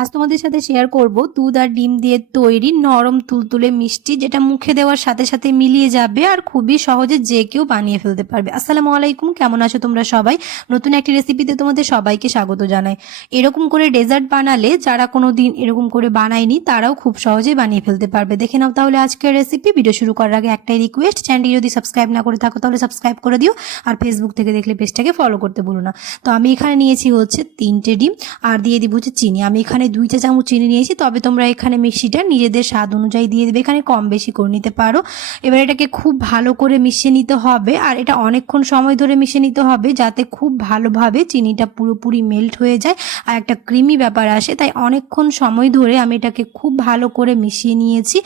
আজ তোমাদের সাথে শেয়ার করব। দুধ আর ডিম দিয়ে তৈরি নরম তুলতুলে মিষ্টি, যেটা মুখে দেওয়ার সাথে সাথে মিলিয়ে যাবে আর খুবই সহজে যে কেউ বানিয়ে ফেলতে পারবে। আসসালামু আলাইকুম, কেমন আছো তোমরা সবাই? নতুন একটি রেসিপিতে তোমাদের সবাইকে স্বাগত জানাই। এরকম করে ডেজার্ট বানালে, যারা কোনো দিন এরকম করে বানায়নি, তারাও খুব সহজে বানিয়ে ফেলতে পারবে। দেখে নাও তাহলে আজকের রেসিপি ভিডিও শুরু করার আগে একটাই রিকোয়েস্ট চ্যানেলটি যদি সাবস্ক্রাইব না করে থাকো, তাহলে সাবস্ক্রাইব করে দিও আর ফেসবুক থেকে দেখলে পেজটাকে ফলো করতে ভুলো না। তো আমি এখানে নিয়েছি হচ্ছে তিনটে ডিম, আর দিয়ে দিব হচ্ছে চিনি। আমি এখানে দুই চা চামচ চিনি নিয়েছি, তবে তোমরা এখানে মিষ্টিটা নিজেদের স্বাদ অনুযায়ী দিয়ে দেবে। এখানে কম বেশি করে নিতে পারো। এবার এটাকে খুব ভালো করে মিশিয়ে নিতে হবে, আর এটা অনেকক্ষণ সময় ধরে মিশিয়ে নিতে হবে যাতে খুব ভালোভাবে চিনিটা পুরোপুরি মেল্ট হয়ে যায় আর একটা ক্রিমি ব্যাপার আসে। তাই অনেকক্ষণ সময় ধরে আমি এটাকে খুব ভালো করে মিশিয়ে নিয়েছি।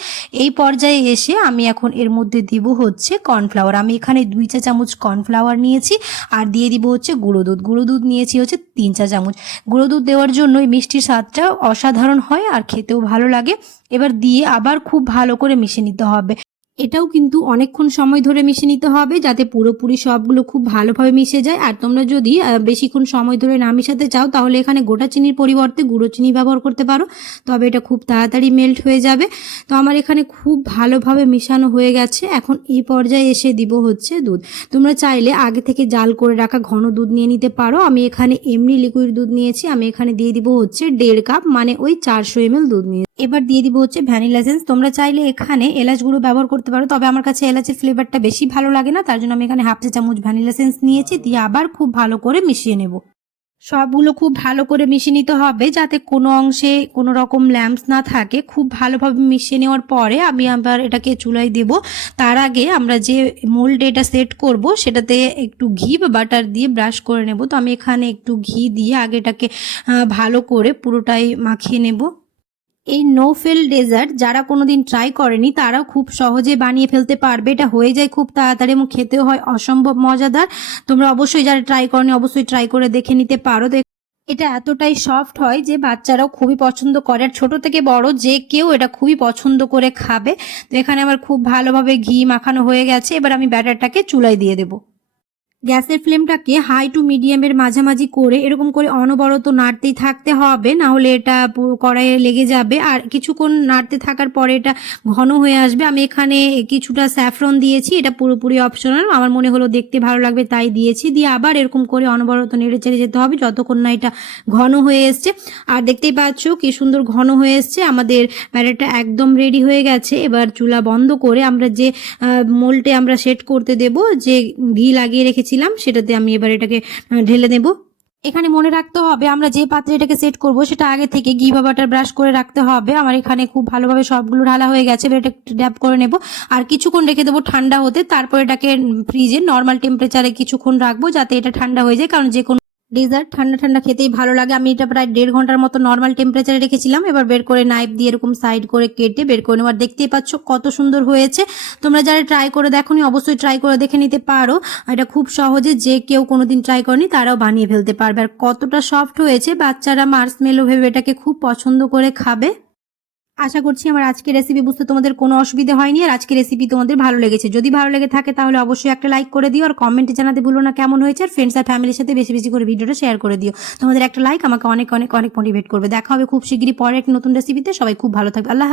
এই পর্যায়ে এসে আমি এখন এর মধ্যে দিব হচ্ছে কর্নফ্লাওয়ার আমি এখানে দুই চা চামচ কর্নফ্লাওয়ার নিয়েছি আর দিয়ে দিব হচ্ছে গুঁড়ো দুধ। গুঁড়ো দুধ নিয়েছি হচ্ছে তিন চা চামচ। গুঁড়ো দুধ দেওয়ার জন্য এই মিষ্টির স্বাদটা অসাধারণ হয় আর খেতেও ভালো লাগে। এবার দিয়ে আবার খুব ভালো করে মিশিয়ে নিতে হবে। এটাও কিন্তু অনেকক্ষণ সময় ধরে মিশে নিতে হবে যাতে পুরোপুরি সবগুলো খুব ভালোভাবে মিশে যায়। আর তোমরা যদি বেশিক্ষণ সময় ধরে না মিশাতে চাও, তাহলে এখানে গোটা চিনির পরিবর্তে গুঁড়ো চিনি ব্যবহার করতে পারো। তবে এটা খুব তাড়াতাড়ি মেল্ট হয়ে যাবে। তো আমার এখানে খুব ভালোভাবে মিশানো হয়ে গেছে। এখন এই পর্যায়ে এসে দিব হচ্ছে দুধ। তোমরা চাইলে আগে থেকে জাল করে রাখা ঘন দুধ নিয়ে নিতে পারো। আমি এখানে এমনি লিকুইড দুধ নিয়েছি। আমি এখানে দিয়ে দিব হচ্ছে দেড় কাপ মানে ওই চারশো এমএল দুধ নিয়ে। এবার দিয়ে দিব হচ্ছে ভ্যানিলা এসেন্স। তোমরা চাইলে এখানে এলাচ গুঁড়ো ব্যবহার করতে পারো, তবে আমার কাছে এলাচের ফ্লেভারটা বেশি ভালো লাগে না, তার জন্য আমি এখানে হাফ চা চামচ ভ্যানিলা এসেন্স নিয়েছি, দিয়ে আবার খুব ভালো করে মিশিয়ে নেব। সবগুলো খুব ভালো করে মিশিয়ে নিতে হবে, যাতে কোনো অংশে কোনো রকম ল্যাম্পস না থাকে। খুব ভালোভাবে মিশিয়ে নেওয়ার পরে আমি আবার এটাকে চুলায় দেব। তার আগে আমরা যে মোল্ডে এটা সেট করব, সেটাতে একটু ঘি বা বাটার দিয়ে ব্রাশ করে নেব। তো আমি এখানে একটু ঘি দিয়ে আগে এটাকে ভালো করে পুরোটাই মাখিয়ে নেব। এই নো ফেল ডেজার্ট যারা কোনোদিন ট্রাই করেনি, তারাও খুব সহজে বানিয়ে ফেলতে পারবে। এটা হয়ে যায় খুব তাড়াতাড়ি এবং খেতেও হয় অসম্ভব মজাদার। তোমরা অবশ্যই যারা ট্রাই করনি, অবশ্যই ট্রাই করে দেখে নিতে পারো। এটা এতটাই সফট হয় যে বাচ্চারাও খুবই পছন্দ করে। আর ছোট থেকে বড় যে কেউ এটা খুবই পছন্দ করে খাবে। তো এখানে আমার খুব ভালোভাবে ঘি মাখানো হয়ে গেছে। এবার আমি ব্যাটারটাকে চুলায় দিয়ে দেবো। গ্যাসের ফ্লেমটাকে হাই টু মিডিয়ামের মাঝামাঝি করে এরকম করে অনবরত নাড়তেই থাকতে হবে, না হলে এটা কড়াইয়ে লেগে যাবে। আর কিছুক্ষণ নাড়তে থাকার পরে এটা ঘন হয়ে আসবে। আমি এখানে কিছুটা স্যাফরন দিয়েছি, এটা পুরোপুরি অপশনাল আমার মনে হলো দেখতে ভালো লাগবে, তাই দিয়েছি। দিয়ে আবার এরকম করে অনবরত নেড়ে চেড়ে যেতে হবে, যতক্ষণ না এটা ঘন হয়ে এসছে। আর দেখতেই পাচ্ছ কি সুন্দর ঘন হয়ে এসছে। আমাদের ব্যাটারটা একদম রেডি হয়ে গেছে। এবার চুলা বন্ধ করে আমরা যে মোল্টে আমরা সেট করতে দেব, যে ঘি লাগিয়ে রেখেছিলাম সেটাতে আমি এবার এটাকে ঢেলে দেব। এখানে মনে রাখতে হবে, আমরা যে পাত্রে এটাকে সেট করব, সেটা আগে থেকে ঘি বা বাটার ব্রাশ করে রাখতে হবে। আমার এখানে খুব ভালোভাবে সবগুলো ঢালা হয়ে গেছে, এবার এটা ড্যাপ করে নেব। আর কিছুক্ষণ রেখে দেবো ঠান্ডা হতে, তারপর এটাকে ফ্রিজে নর্মাল টেম্পারেচারে কিছুক্ষণ রাখব, যাতে এটা ঠান্ডা হয়ে যায়, কারণ যে কোনো ডেজার্ট ঠান্ডা ঠান্ডা খেতেই ভালো লাগে। আমি এটা প্রায় দেড় ঘণ্টার মতো নর্মাল টেম্পারেচারে রেখেছিলাম। এবার বের করে নাইফ দিয়ে এরকম সাইড করে কেটে বের করে নেওয়ার। দেখতেই পাচ্ছ কত সুন্দর হয়েছে। তোমরা যারা ট্রাই করে দেখোনি, অবশ্যই ট্রাই করে দেখে নিতে পারো। এটা খুব সহজে যে কেউ কোনোদিন ট্রাই করেনি, তারাও বানিয়ে ফেলতে পারবে। আর কতটা সফট হয়েছে, বাচ্চারা মার্স মেলো ভেবে এটাকে খুব পছন্দ করে খাবে। আশা করছি আমার আজকের রেসিপি বুঝতে তোমাদের কোনো অসুবিধা হয়নি, আর আজকে রেসিপি তোমাদের ভালো লেগেছে। যদি ভালো লেগে থাকে তাহলে অবশ্যই একটা লাইক করে দিও, আর কমেন্টে জানাতে ভুলো না কেমন হয়েছে, আর ফ্রেন্ডস আর ফ্যামিলির সাথে বেশি বেশি করে ভিডিওটা শেয়ার করে দিও। তোমাদের একটা লাইক আমাকে অনেক অনেক অনেক মোটিভেট করবে। দেখা হবে খুব শীঘ্রই পরে একটা নতুন রেসিপিতে সবাই খুব ভালো থাকবে। আল্লাহ